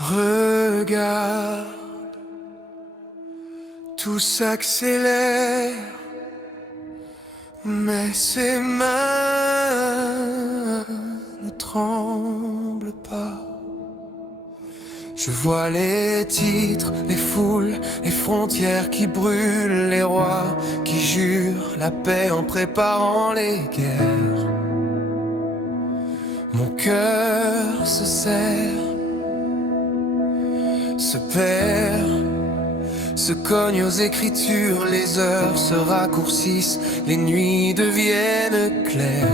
Regarde, tout s'accélère, mais ses mains ne tremblent pas. Je vois les titres, les foules, les frontières qui brûlent, les rois qui jurent la paix en préparant les guerres. Mon cœur se serre, se perd, se cogne aux écritures, les heures se raccourcissent, les nuits deviennent claires.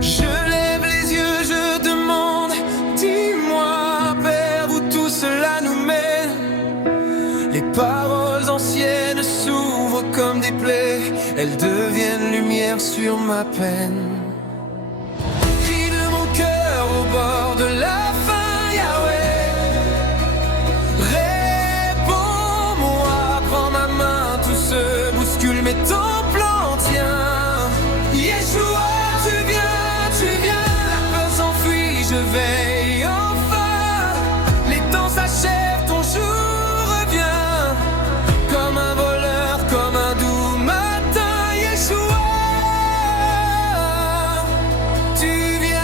Je lève les yeux, je demande, dis-moi, Père, où tout cela nous mène. Les paroles anciennes s'ouvrent comme des plaies, elles deviennent lumière sur ma peine. Cri de mon cœur au bord de la fin, Yahweh, réponds-moi, prends ma main, tout se bouscule, mais ton plan tient. Yeshua, tu viens, la peur s'enfuit, je veille enfin. Les temps s'achèvent, ton jour revient, comme un voleur, comme un doux matin. Yeshua, tu viens.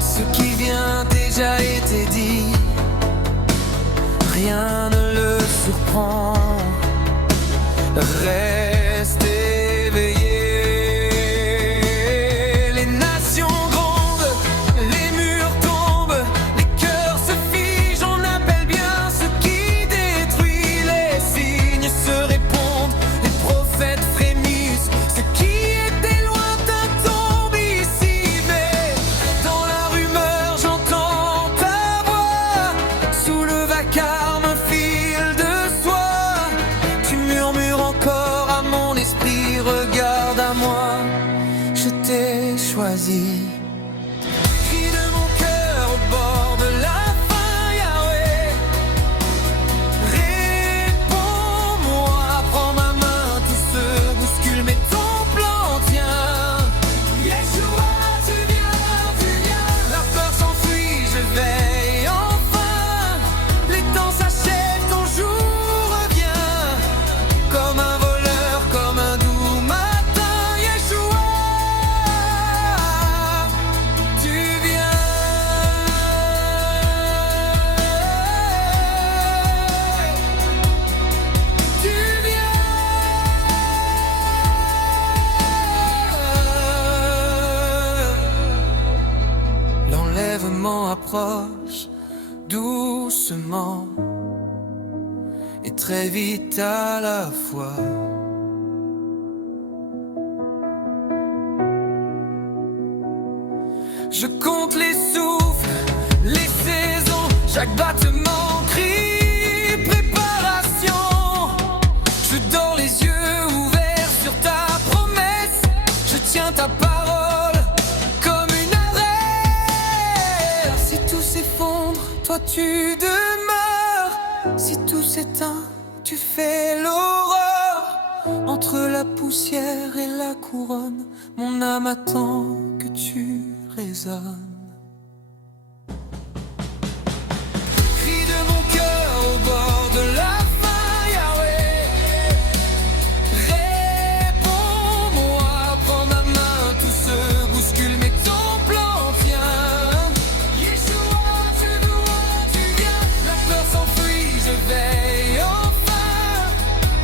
Ce qui vient déjà été dit, rien ne le surprend. Reste éveillé. Les nations grondent, les murs tombent, les cœurs se figent, on appelle bien ce qui détruit. Les signes se répondent, les prophètes frémissent, ce qui était lointain tombe ici. Mais dans la rumeur j'entends ta voix, sous le vacarme un fil de soie. Tu murmures encore à mon esprit, regarde à moi, je t'ai choisi. Cri de mon cœur au bord de la fin, Yahweh, réponds-moi, prends ma main, tout se bouscule, mais ton plan tient. Yeshua, tu viens, la peur s'enfuit, je veille enfin. Les temps s'achèvent, ton jour revient, comme un voleur, comme un doux matin. Yeshua, tu viens. Tu viens. L'enlèvement approche doucement et très vite à la fois. Je compte les souffles, les saisons, chaque battement crie préparation. Je dors les yeux ouverts sur ta promesse, je tiens ta parole comme une adresse. Si tout s'effondre, toi tu demeures. Si tout s'éteint, tu fais l'aurore. Entre la poussière et la couronne, mon âme attend que tu résonnes. Cri de mon cœur au bord de la fin, Yahweh, réponds-moi, prends ma main, tout se bouscule, mais ton plan tient. Yeshua, tu viens, la peur s'enfuit, je veille enfin.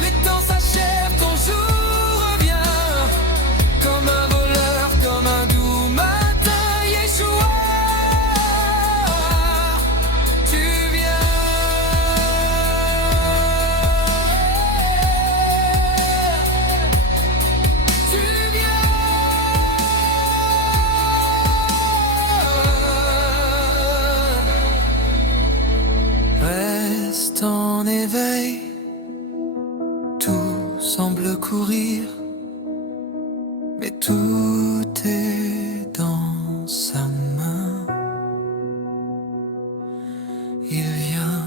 Les temps s'achèvent, ton jour revient, comme un voleur, comme un doux matin. Yeshua, tu viens. Tu viens. Reste en éveil, tout semble courir, mais tout est dans sa main. Il vient.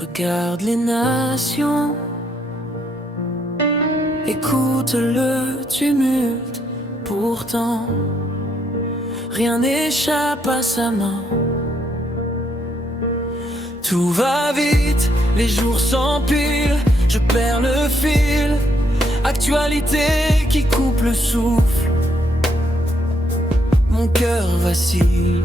Regarde les nations, écoute le tumulte, pourtant rien n'échappe à sa main. Tout va vite, les jours s'empilent, je perds le fil. Actualité qui coupe le souffle, mon cœur vacille.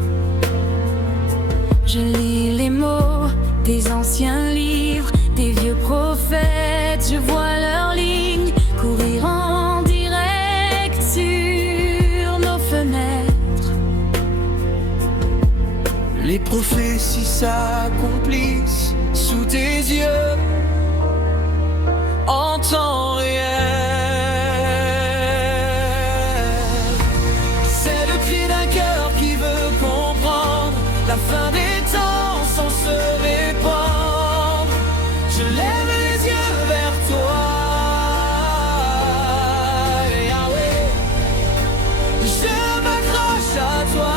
Je lis les mots des anciens livres, des vieux prophètes, je vois leurs lignes courir en direct sur nos fenêtres. Les prophéties s'accomplissent sous tes yeux en temps réel. C'est le cri d'un cœur qui veut comprendre la fin des temps sans se répandre. Je lève les yeux vers toi, Yahweh. Je m'accroche à toi,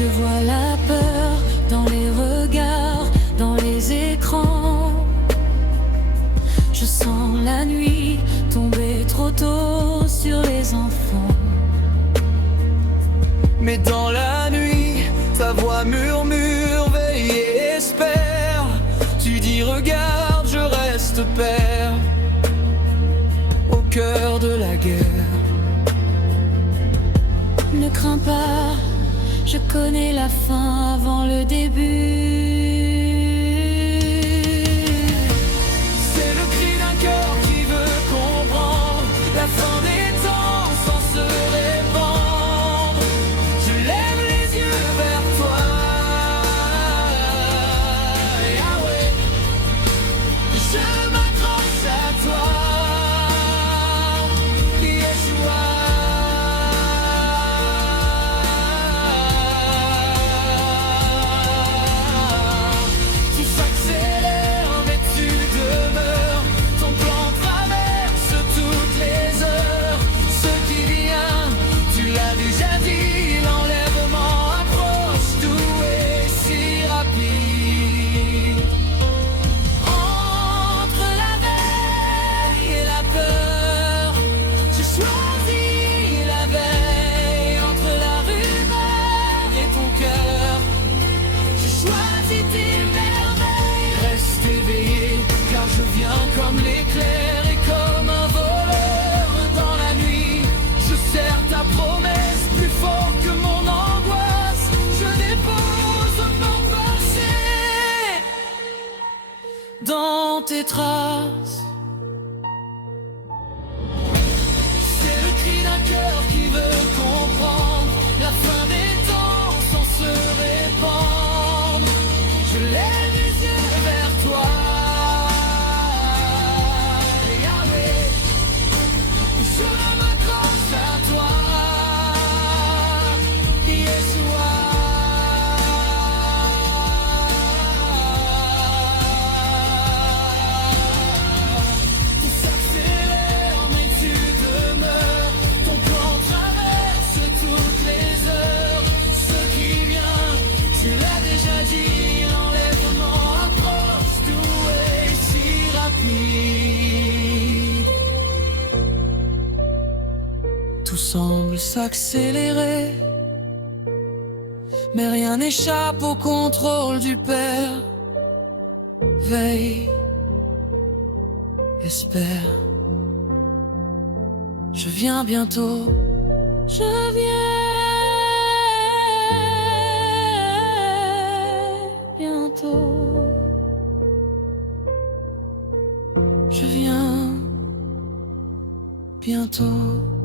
Je vois la peur dans les regards, dans les écrans. Je sens la nuit tomber trop tôt sur les enfants. mais dans la nuit, ta voix murmure, veille et espère. Tu dis regarde, je reste père, au cœur de la guerre. Ne crains pas, je connais la fin avant le début. C'est le cri d'un cœur qui veut comprendre la fin des temps sans se répandre. Je lève les yeux vers toi, Yahweh. Je m'accroche à toi, Yeshua. Comme l'éclair et comme un voleur dans la nuit, je serre ta promesse plus fort que mon angoisse. Je dépose mon passé dans tes traces. C'est le cri d'un cœur qui veut comprendre la fin des temps sans se répandre. Je lève les yeux vers toi, tout semble s'accélérer, mais rien n'échappe au contrôle du Père. Veille, espère, je viens bientôt, Je viens bientôt. je viens bientôt.